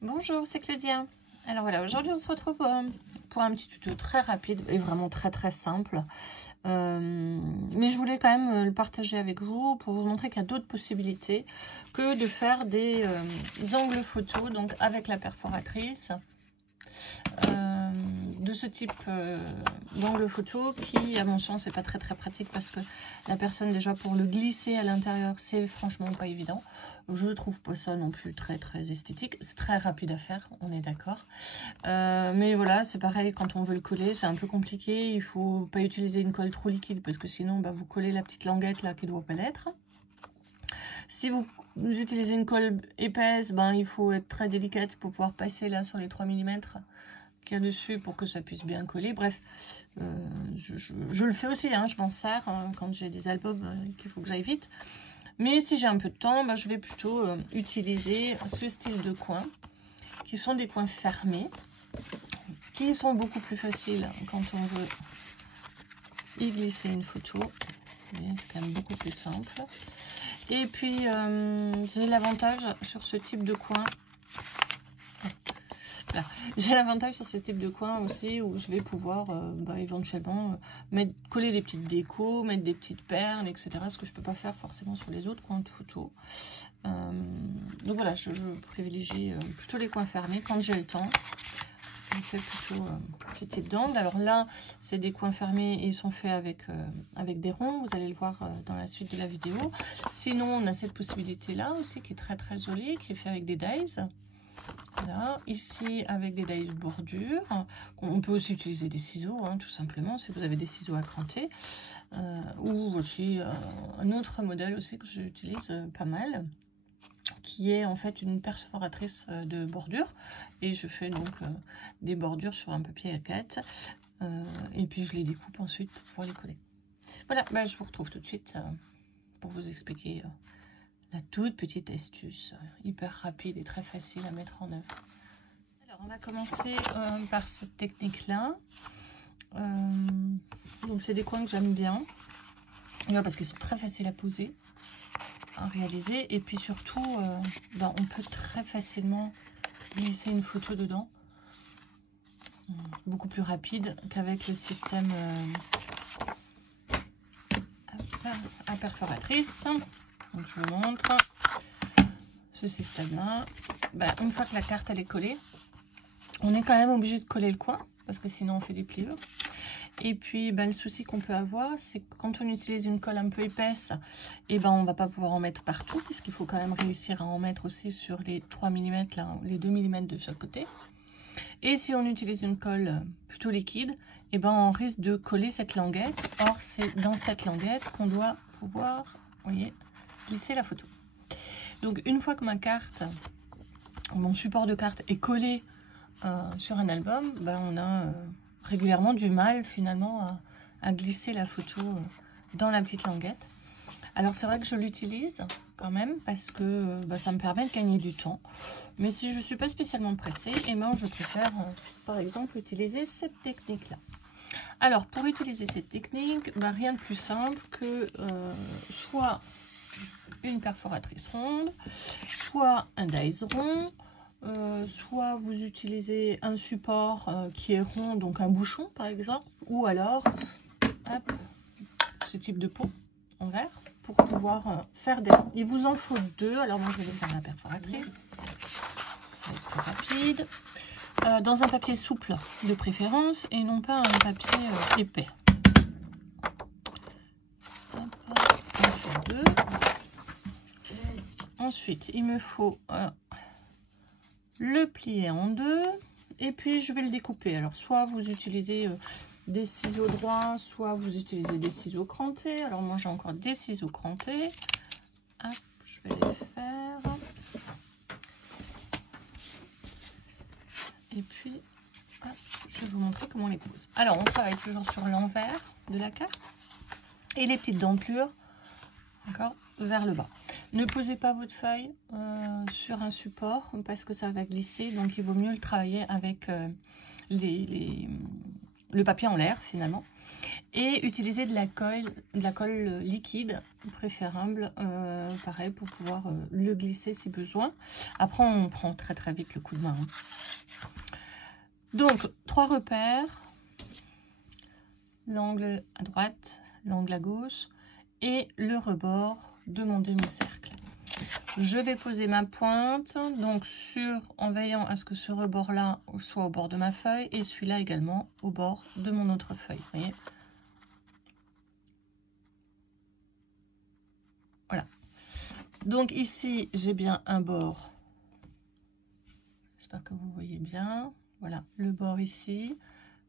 Bonjour, c'est Claudia. Alors voilà, aujourd'hui on se retrouve pour un petit tuto très rapide et vraiment très simple. Mais je voulais quand même le partager avec vous pour vous montrer qu'il y a d'autres possibilités que de faire des angles photos, donc avec la perforatrice. De ce type d'angle photo qui, à mon sens, n'est pas très pratique parce que la personne, déjà, pour le glisser à l'intérieur, c'est franchement pas évident. Je ne trouve pas ça non plus très esthétique. C'est très rapide à faire, on est d'accord. Mais voilà, c'est pareil, quand on veut le coller, c'est un peu compliqué. Il faut pas utiliser une colle trop liquide parce que sinon, bah, vous collez la petite languette là qui ne doit pas l'être. Si vous utilisez une colle épaisse, ben, il faut être très délicate pour pouvoir passer là sur les 3 mm qu'il y a dessus pour que ça puisse bien coller. Bref, je le fais aussi, hein, je m'en sers quand j'ai des albums qu'il faut que j'aille vite. Mais si j'ai un peu de temps, ben, je vais plutôt utiliser ce style de coins, qui sont des coins fermés, qui sont beaucoup plus faciles quand on veut y glisser une photo. C'est quand même beaucoup plus simple. Et puis, j'ai l'avantage sur ce type de coin. J'ai l'avantage sur ce type de coin aussi où je vais pouvoir éventuellement coller des petites décos, mettre des petites perles, etc. Ce que je ne peux pas faire forcément sur les autres coins de photo. Donc voilà, je privilégie plutôt les coins fermés quand j'ai le temps. Je fais plutôt ce type d'angle. Alors là, c'est des coins fermés et ils sont faits avec des ronds. Vous allez le voir dans la suite de la vidéo. Sinon, on a cette possibilité-là aussi qui est très jolie, qui est fait avec des dies. Voilà, ici avec des dies bordure. On peut aussi utiliser des ciseaux, hein, tout simplement, si vous avez des ciseaux à cranter. Ou aussi un autre modèle aussi que j'utilise pas mal, qui est en fait une perforatrice de bordure, et je fais donc des bordures sur un papier A4 et puis je les découpe ensuite pour pouvoir les coller. Voilà, bah, je vous retrouve tout de suite pour vous expliquer la toute petite astuce hyper rapide et très facile à mettre en œuvre. Alors on va commencer par cette technique là. Donc c'est des coins que j'aime bien parce qu'ils sont très faciles à poser, à réaliser, et puis surtout on peut très facilement glisser une photo dedans, beaucoup plus rapide qu'avec le système à perforatrice. Donc je vous montre ce système là. Une fois que la carte elle est collée, on est quand même obligé de coller le coin parce que sinon on fait des pliures. Et puis le souci qu'on peut avoir, c'est que quand on utilise une colle un peu épaisse, on va pas pouvoir en mettre partout, puisqu'il faut quand même réussir à en mettre aussi sur les 3 mm, là, les 2 mm de chaque côté. Et si on utilise une colle plutôt liquide, on risque de coller cette languette. Or, c'est dans cette languette qu'on doit pouvoir, vous voyez, glisser la photo. Donc, une fois que ma carte, mon support de carte est collé sur un album, on a régulièrement du mal finalement à glisser la photo dans la petite languette. Alors c'est vrai que je l'utilise quand même parce que ça me permet de gagner du temps. Mais si je ne suis pas spécialement pressée, je préfère par exemple utiliser cette technique là. Alors pour utiliser cette technique, rien de plus simple que soit une perforatrice ronde, soit un dies rond, soit vous utilisez un support qui est rond, donc un bouchon par exemple, ou alors hop, ce type de pot en verre pour pouvoir faire des... Il vous en faut deux, alors moi je vais faire la perforatrice, ça va être très rapide, dans un papier souple de préférence et non pas un papier épais. Hop, on fait deux. Ensuite il me faut le plier en deux et puis je vais le découper. Alors soit vous utilisez des ciseaux droits, soit vous utilisez des ciseaux crantés. Alors moi j'ai encore des ciseaux crantés. Hop, je vais les faire. Et puis hop, je vais vous montrer comment on les pose. Alors on travaille toujours sur l'envers de la carte et les petites dentelures, d'accord, vers le bas. Ne posez pas votre feuille sur un support parce que ça va glisser, donc il vaut mieux le travailler avec le papier en l'air finalement. Et utiliser de la colle liquide, préférable, pareil, pour pouvoir le glisser si besoin. Après, on prend très très vite le coup de main. Hein. Donc, 3 repères. L'angle à droite, l'angle à gauche et le rebord de mon demi-cercle. Je vais poser ma pointe, donc en veillant à ce que ce rebord-là soit au bord de ma feuille et celui-là également au bord de mon autre feuille. Vous voyez ? Voilà. Donc ici, j'ai bien un bord. J'espère que vous voyez bien. Voilà, le bord ici.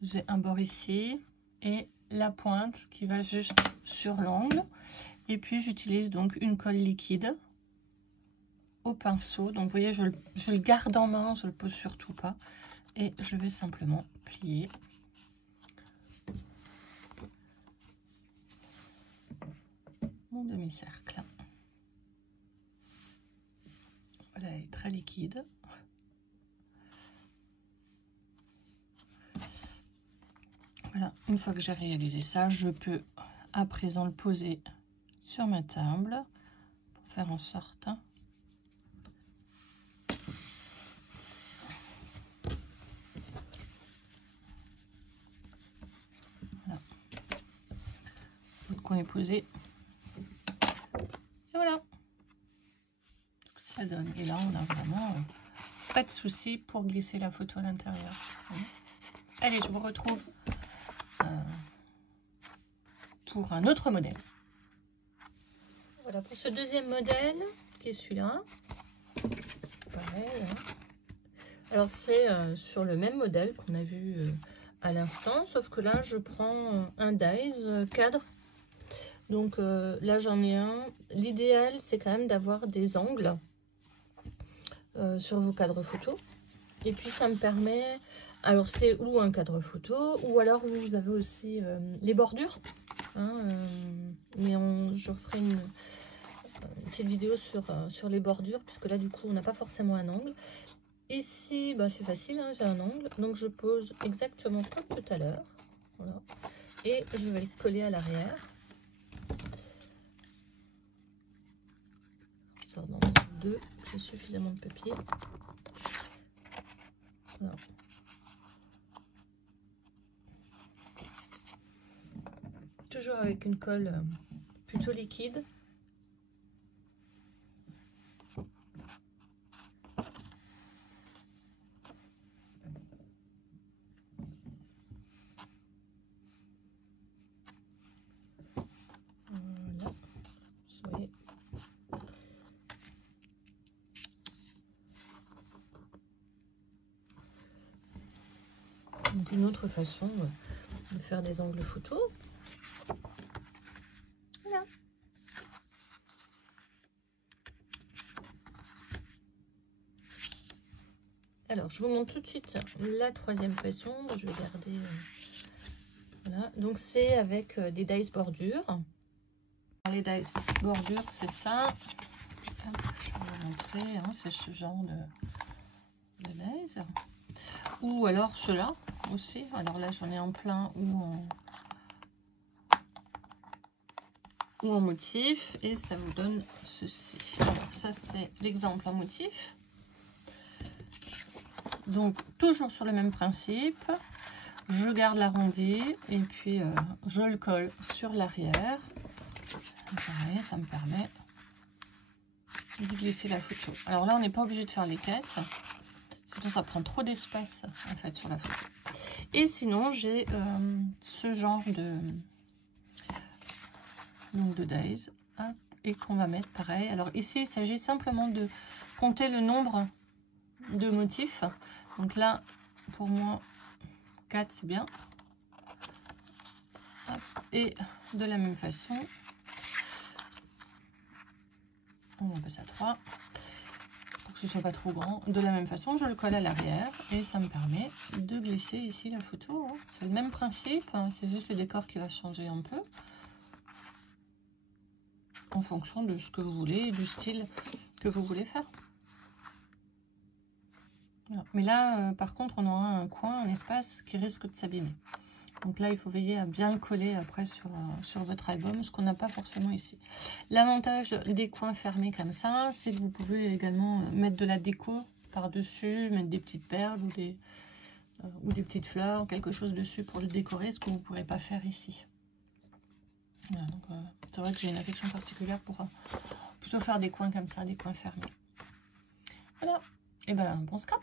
J'ai un bord ici et la pointe qui va juste sur l'angle. Et puis j'utilise donc une colle liquide au pinceau. Donc vous voyez, je le garde en main, je le pose surtout pas. Et je vais simplement plier. Mon demi-cercle. Voilà, elle est très liquide. Voilà, une fois que j'ai réalisé ça, je peux à présent le poser sur ma table pour faire en sorte voilà. Qu'on est posé. Et voilà ce que ça donne. Et là, on a vraiment pas de souci pour glisser la photo à l'intérieur. Allez, je vous retrouve pour un autre modèle. Voilà pour ce deuxième modèle qui est celui-là. Pareil. Hein. Alors c'est sur le même modèle qu'on a vu à l'instant, sauf que là je prends un dies cadre. Donc là j'en ai un. L'idéal c'est quand même d'avoir des angles sur vos cadres photos. Et puis ça me permet, alors c'est ou un cadre photo, ou alors vous avez aussi les bordures. Hein, mais je ferai une petite vidéo sur les bordures, puisque là du coup on n'a pas forcément un angle. Ici bah, c'est facile, hein, j'ai un angle, donc je pose exactement comme tout à l'heure. Voilà. Et je vais le coller à l'arrière. Ça en met 2, j'ai suffisamment de papier. Voilà. Toujours avec une colle plutôt liquide. Voilà. Vous voyez. Donc une autre façon de faire des angles photos. Voilà. Alors, je vous montre tout de suite la troisième façon. Je vais garder... voilà. Donc, c'est avec des dies bordures. Les dies bordures, c'est ça. Hop, je vais vous montrer. Hein, c'est ce genre de dies. Ou alors ceux-là aussi. Alors là, j'en ai en plein ou en motif. Et ça vous donne ceci. Alors, ça, c'est l'exemple en motif. Donc, toujours sur le même principe, je garde l'arrondi et puis je le colle sur l'arrière. Pareil, ça me permet de glisser la photo. Alors là, on n'est pas obligé de faire les quêtes, sinon ça prend trop d'espace en fait sur la photo. Et sinon, j'ai ce genre de dies et qu'on va mettre pareil. Alors ici, il s'agit simplement de compter le nombre de motifs. Donc là, pour moi, 4 c'est bien. Hop. Et de la même façon, on va passer à 3 pour que ce soit pas trop grand. De la même façon, je le colle à l'arrière et ça me permet de glisser ici la photo. C'est le même principe, hein, c'est juste le décor qui va changer un peu en fonction de ce que vous voulez et du style que vous voulez faire. Voilà. Mais là, par contre, on aura un coin, un espace qui risque de s'abîmer. Donc là, il faut veiller à bien le coller après sur votre album, ce qu'on n'a pas forcément ici. L'avantage des coins fermés comme ça, c'est que vous pouvez également mettre de la déco par-dessus, mettre des petites perles ou des petites fleurs, quelque chose dessus pour le décorer, ce que vous ne pourrez pas faire ici. Voilà, c'est vrai que j'ai une affection particulière pour plutôt faire des coins comme ça, des coins fermés. Voilà, et ben bon scrap.